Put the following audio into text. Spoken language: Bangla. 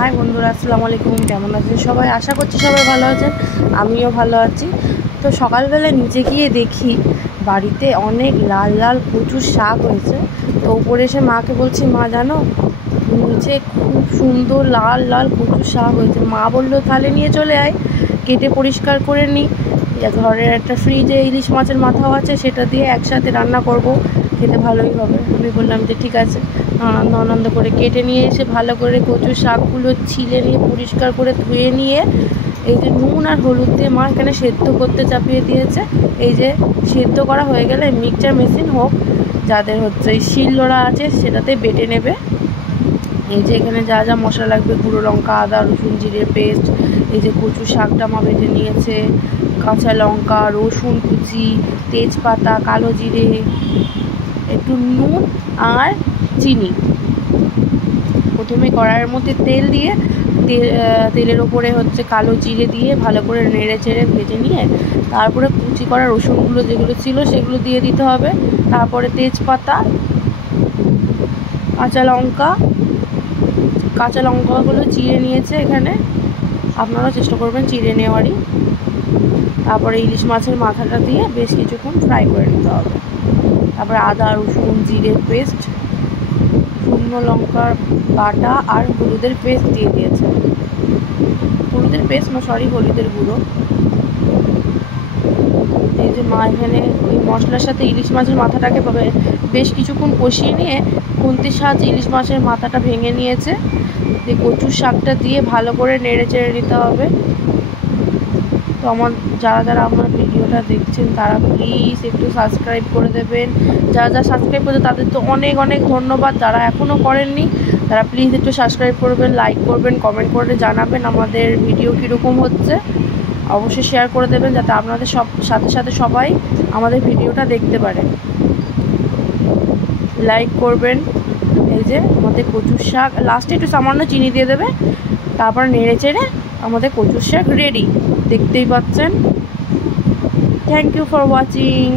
হাই বন্ধুরা, আসসালামু আলাইকুম। কেমন আছেন সবাই? আশা করছি সবাই ভালো আছেন, আমিও ভালো আছি। তো সকালবেলা নিচে গিয়ে দেখি বাড়িতে অনেক লাল লাল প্রচুর শাক হয়েছে। তো উপরে এসে মাকে বলছি, মা জানো নিচে খুব সুন্দর লাল লাল প্রচুর শাক হয়েছে। মা বললো তাহলে নিয়ে চলে আয়, কেটে পরিষ্কার করে নিই। ঘরের একটা ফ্রিজে ইলিশ মাছের মাথাও আছে, সেটা দিয়ে একসাথে রান্না করব, খেতে ভালোই হবে। আমি বললাম যে ঠিক আছে। আনন্দ করে কেটে নিয়ে এসে ভালো করে কচুর শাকগুলো ছিলে নিয়ে পরিষ্কার করে ধুয়ে নিয়ে এই যে নুন আর হলুদ দিয়ে মা এখানে সেদ্ধ করতে চাপিয়ে দিয়েছে। এই যে সেদ্ধ করা হয়ে গেলে মিক্সচার মেশিন হোক, যাদের হচ্ছে এই শিলনোড়া আছে সেটাতে বেটে নেবে। এই যে এখানে যা যা মশলা লাগবে, গুঁড়ো লঙ্কা, আদা, রসুন, জিরের পেস্ট, এই যে কচু শাকটা মা বেটে নিয়েছে, কাঁচা লঙ্কা, রসুন কুচি, তেজপাতা, কালো জিরে, একটু নুন আর চিনি। প্রথমে কড়াইয়ের মধ্যে তেল দিয়ে তেলের ওপরে হচ্ছে কালো জিরে দিয়ে ভালো করে নেড়ে চেড়ে ভেজে নিয়ে তারপরে কুচি করা রসুনগুলো যেগুলো ছিল সেগুলো দিয়ে দিতে হবে। তারপরে তেজপাতা, কাঁচা লঙ্কাগুলো চিড়ে নিয়েছে এখানে, আপনারাও চেষ্টা করবেন চিড়ে নেওয়ারই। তারপরে ইলিশ মাছের মাথাটা দিয়ে বেশ কিছুক্ষণ ফ্রাই করে নিতে হবে। তারপরে আদা, রসুন, জিরের পেস্ট, শুকনো লঙ্কার বাটা আর হলুদের পেস্ট দিয়ে দিয়েছে। হলুদের গুঁড়ো। এই যে মা এখানে ওই মশলার সাথে ইলিশ মাছের মাথাটাকে বেশ কিছুক্ষণ কষিয়ে নিয়ে খুন্তির সাহায্যে ইলিশ মাছের মাথাটা ভেঙে নিয়েছে। দিয়ে কচুর শাকটা দিয়ে ভালো করে নেড়ে চেড়ে নিতে হবে। তো যারা আমার ভিডিওটা দেখছেন তারা প্লিজ একটু সাবস্ক্রাইব করে দেবেন। যারা সাবস্ক্রাইব করছে তাদের তো অনেক অনেক ধন্যবাদ। যারা এখনও করেননি তারা প্লিজ একটু সাবস্ক্রাইব করবেন, লাইক করবেন, কমেন্ট করে জানাবেন আমাদের ভিডিও কীরকম হচ্ছে। অবশ্যই শেয়ার করে দেবেন যাতে আপনাদের সাথে সাথে সবাই আমাদের ভিডিওটা দেখতে পারে। লাইক করবেন। এই যে আমাদের কচুর শাক, লাস্টে একটু সামান্য চিনি দিয়ে দেবে, তারপর নেড়ে চেড়ে আমাদের কচুর শাক রেডি, দেখতেই পাচ্ছেন। Thank you for watching.